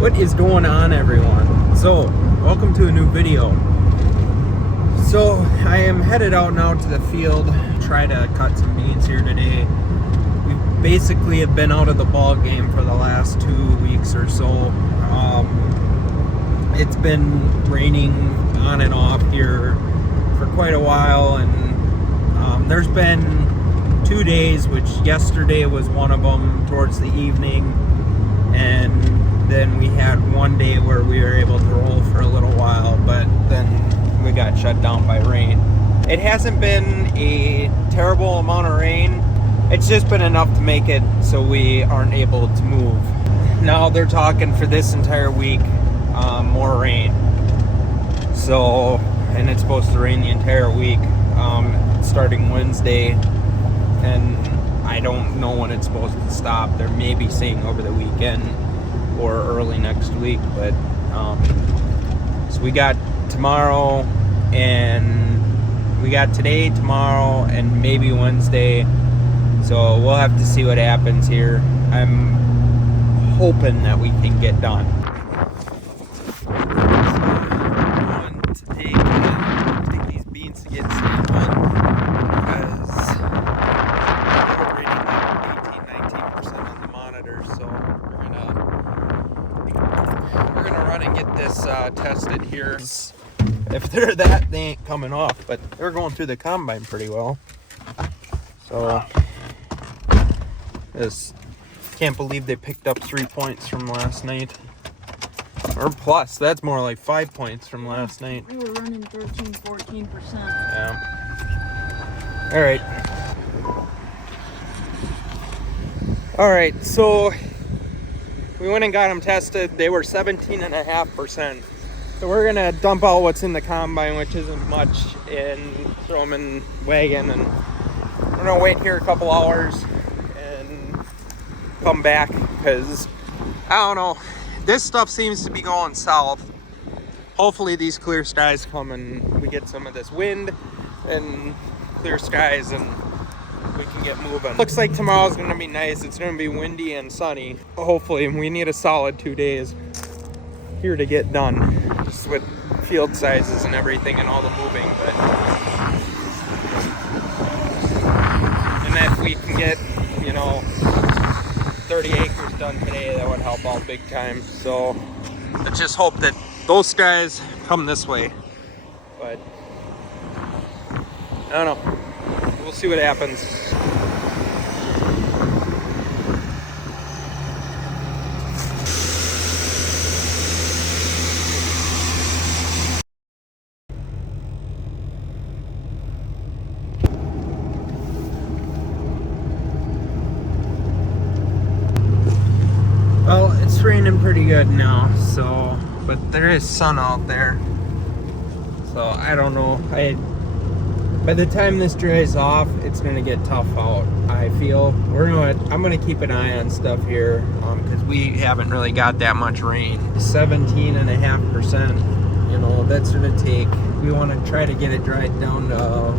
What is going on, everyone? So, welcome to a new video. So, I am headed out now to the field, try to cut some beans here today. We basically have been out of the ball game for the last 2 weeks or so. It's been raining on and off here for quite a while, and there's been 2 days, which yesterday was one of them towards the evening, and then we had 1 day where we were able to roll for a little while, but then we got shut down by rain. It hasn't been a terrible amount of rain. It's just been enough to make it so we aren't able to move. Now they're talking for this entire week, more rain. So, and it's supposed to rain the entire week, starting Wednesday, and I don't know when it's supposed to stop. They're maybe saying over the weekend or early next week, but so we got tomorrow, and we got today, tomorrow, and maybe Wednesday. So we'll have to see what happens here. I'm hoping that we can get done. So I'm going to take these beans to get sampled because they're reading like 18-19% on the monitor. So we're gonna run and get this tested here. If they're that, they ain't coming off, but they're going through the combine pretty well. So this, can't believe they picked up 3 points from last night. Or plus, that's more like 5 points from last night. We were running 13-14%. Yeah. Alright, so we went and got them tested. They were 17.5%. So we're gonna dump out what's in the combine, which isn't much, and throw them in wagon, and we're gonna wait here a couple hours and come back, because I don't know, this stuff seems to be going south. Hopefully these clear skies come and we get some of this wind and clear skies and we can get moving. Looks like tomorrow's gonna be nice. It's gonna be windy and sunny. Hopefully we need a solid 2 days here to get done, just with field sizes and everything and all the moving. But and if we can get 30 acres done today, that would help out big time. So let's just hope that those guys come this way. But I don't know, we'll see what happens. Well, it's raining pretty good now, so, but there is sun out there. So I don't know. By the time this dries off, it's gonna get tough out. I feel I'm gonna keep an eye on stuff here, because we haven't really got that much rain. 17.5%. That's gonna take. We want to try to get it dried down to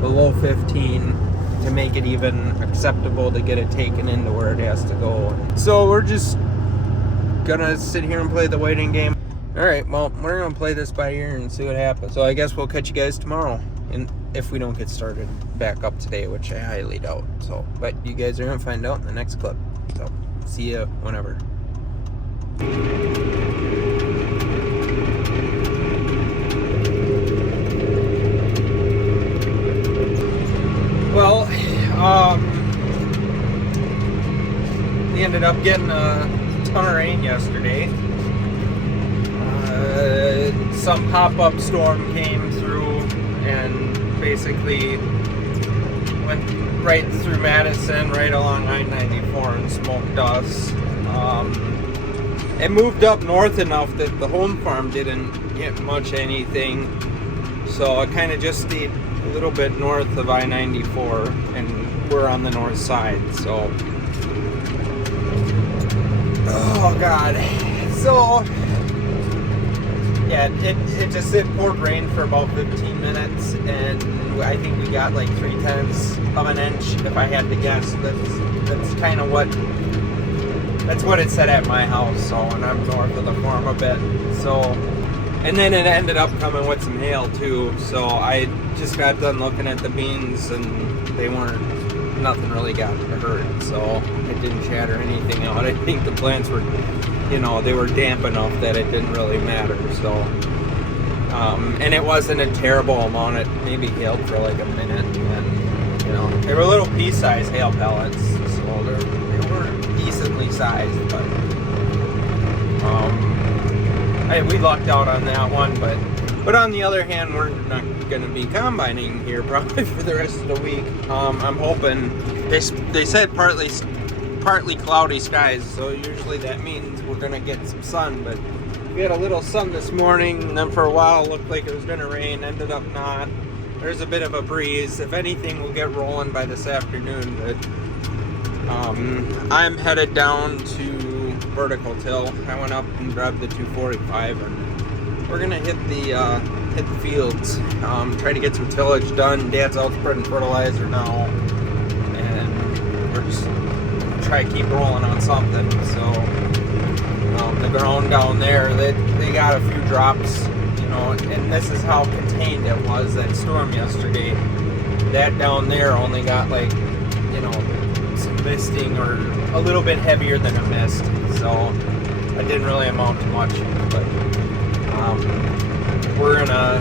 below 15. To make it even acceptable to get it taken into where it has to go. So we're just gonna sit here and play the waiting game. Alright, well, we're gonna play this by ear and see what happens. So I guess we'll catch you guys tomorrow, and if we don't get started back up today, which I highly doubt. So, but you guys are gonna find out in the next clip. So see ya whenever. Well, we ended up getting a ton of rain yesterday. Some pop-up storm came through and basically went right through Madison, right along I-94, and smoked us. It moved up north enough that the home farm didn't get much anything, so it kind of just stayed a little bit north of I-94, and we're on the north side. So oh god, so yeah, it poured rain for about 15 minutes, and I think we got like 3/10 of an inch, if I had to guess. That's kind of what That's what it said at my house, so, and I'm north of the farm a bit, so. And then it ended up coming with some hail too, so I just got done looking at the beans and they weren't, nothing really got hurt, so it didn't shatter anything out. I think the plants were, you know, they were damp enough that it didn't really matter, so. And it wasn't a terrible amount, it maybe hailed for like a minute, and, you know, they were little pea-sized hail pellets, so they were decently sized, but we lucked out on that one. But on the other hand, we're not going to be combining here probably for the rest of the week. I'm hoping they said partly cloudy skies, so usually that means we're going to get some sun, but we had a little sun this morning, and then for a while it looked like it was going to rain, ended up not. There's a bit of a breeze. If anything, we'll get rolling by this afternoon, but I'm headed down to Vertical Till. I went up and grabbed the 245, and we're gonna hit the fields, try to get some tillage done. Dad's out spreading fertilizer now, and we're just try to keep rolling on something. So the ground down there, they got a few drops, you know, and this is how contained it was, that storm yesterday. That down there only got like, you know, some misting or a little bit heavier than a mist, so it didn't really amount to much, but we're gonna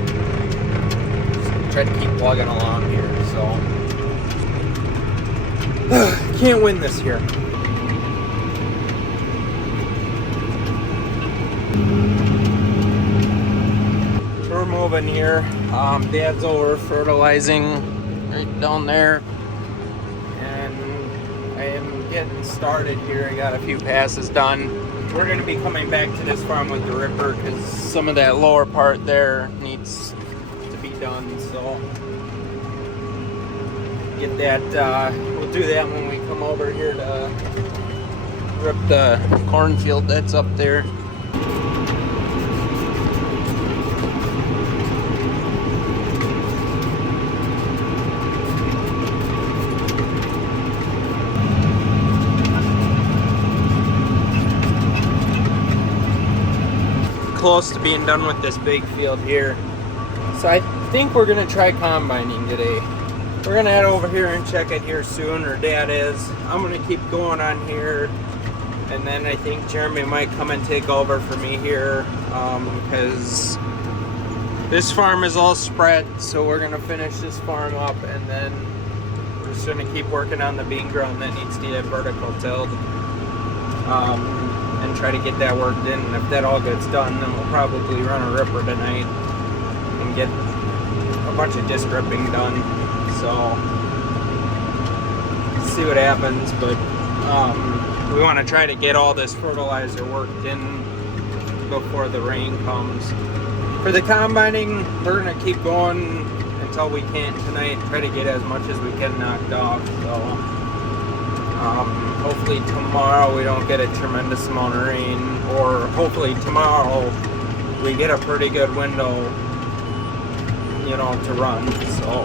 try to keep plugging along here, so can't win this here. We're moving here. Dad's over fertilizing right down there, and I am getting started here. I got a few passes done. We're going to be coming back to this farm with the ripper because some of that lower part there needs to be done, so get that. We'll do that when we come over here to rip the cornfield that's up there. Close to being done with this big field here, so I think we're gonna try combining today. We're gonna head over here and check it here soon, or Dad is. I'm gonna keep going on here, and then I think Jeremy might come and take over for me here, because this farm is all spread, so we're gonna finish this farm up, and then we're just gonna keep working on the bean ground that needs to get vertical tilled. And try to get that worked in, and if that all gets done, then we'll probably run a ripper tonight and get a bunch of disc ripping done. So see what happens, but we want to try to get all this fertilizer worked in before the rain comes. For the combining, we're gonna keep going until we can't tonight, try to get as much as we can knocked off. So hopefully tomorrow we don't get a tremendous amount of rain, or hopefully tomorrow we get a pretty good window, you know, to run. So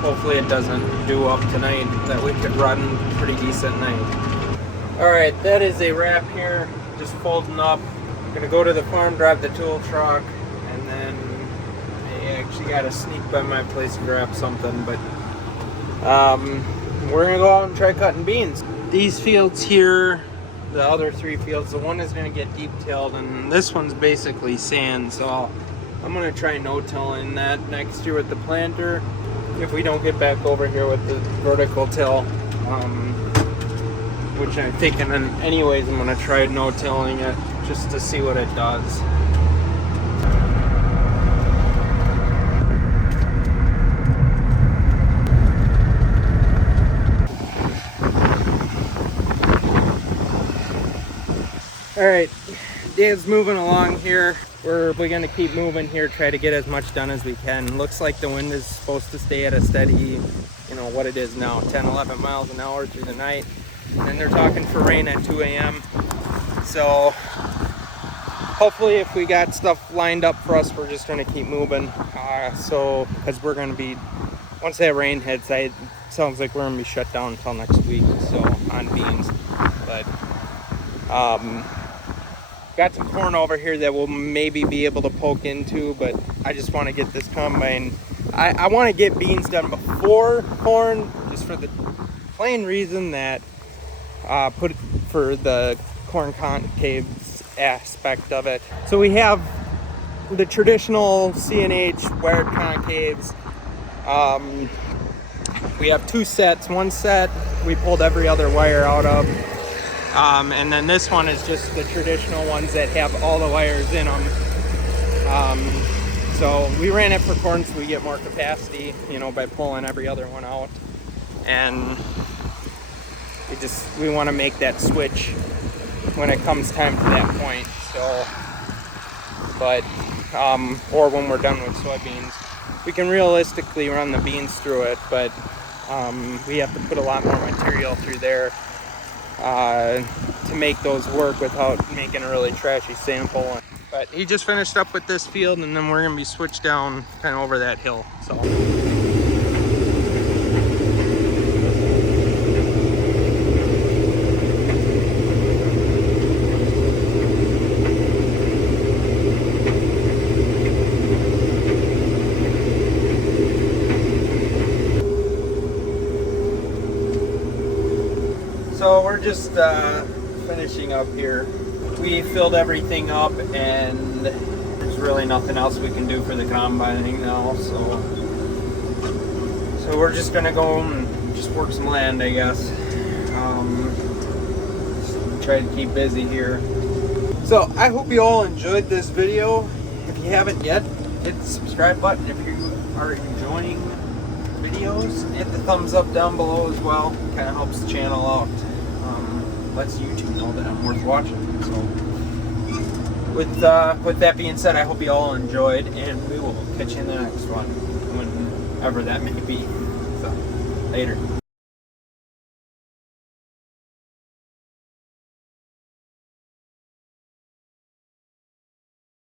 hopefully it doesn't do up tonight, that we could run pretty decent night. Alright, that is a wrap here, just folding up. I'm gonna go to the farm, drive the tool truck, and then I actually gotta sneak by my place and grab something, but we're gonna go out and try cutting beans. These fields here, the other three fields, the one is gonna get deep tilled, and this one's basically sand, so I'm gonna try no-tilling that next year with the planter if we don't get back over here with the vertical till, which I'm thinking anyways I'm gonna try no-tilling it just to see what it does. Alright, Dad's moving along here. We're gonna keep moving here, try to get as much done as we can. Looks like the wind is supposed to stay at a steady, you know, what it is now, 10, 11 miles an hour through the night. And then they're talking for rain at 2 a.m. So hopefully if we got stuff lined up for us, we're just gonna keep moving. Because we're gonna be, once that rain hits, it sounds like we're gonna be shut down until next week, so on beans. But Got some corn over here that we'll maybe be able to poke into, but I just want to get this combine. I want to get beans done before corn, just for the plain reason that for the corn concaves aspect of it. So we have the traditional C&H wired concaves. We have two sets. One set we pulled every other wire out of. And then this one is just the traditional ones that have all the wires in them. So we ran it for corn so we get more capacity, you know, by pulling every other one out. And we want to make that switch when it comes time to that point. So, but, or when we're done with soybeans, we can realistically run the beans through it, but we have to put a lot more material through there to make those work without making a really trashy sample. But he just finished up with this field, and then we're gonna be switched down kind of over that hill. So. So we're just finishing up here. We filled everything up, and there's really nothing else we can do for the combining now. So we're just gonna go and just work some land, I guess. Just try to keep busy here. So I hope you all enjoyed this video. If you haven't yet, hit the subscribe button. If you are enjoying videos, hit the thumbs up down below as well. Kind of helps the channel out. Lets YouTube know that I'm worth watching. So with that being said, I hope you all enjoyed, and we will catch you in the next one, whenever that may be. So later.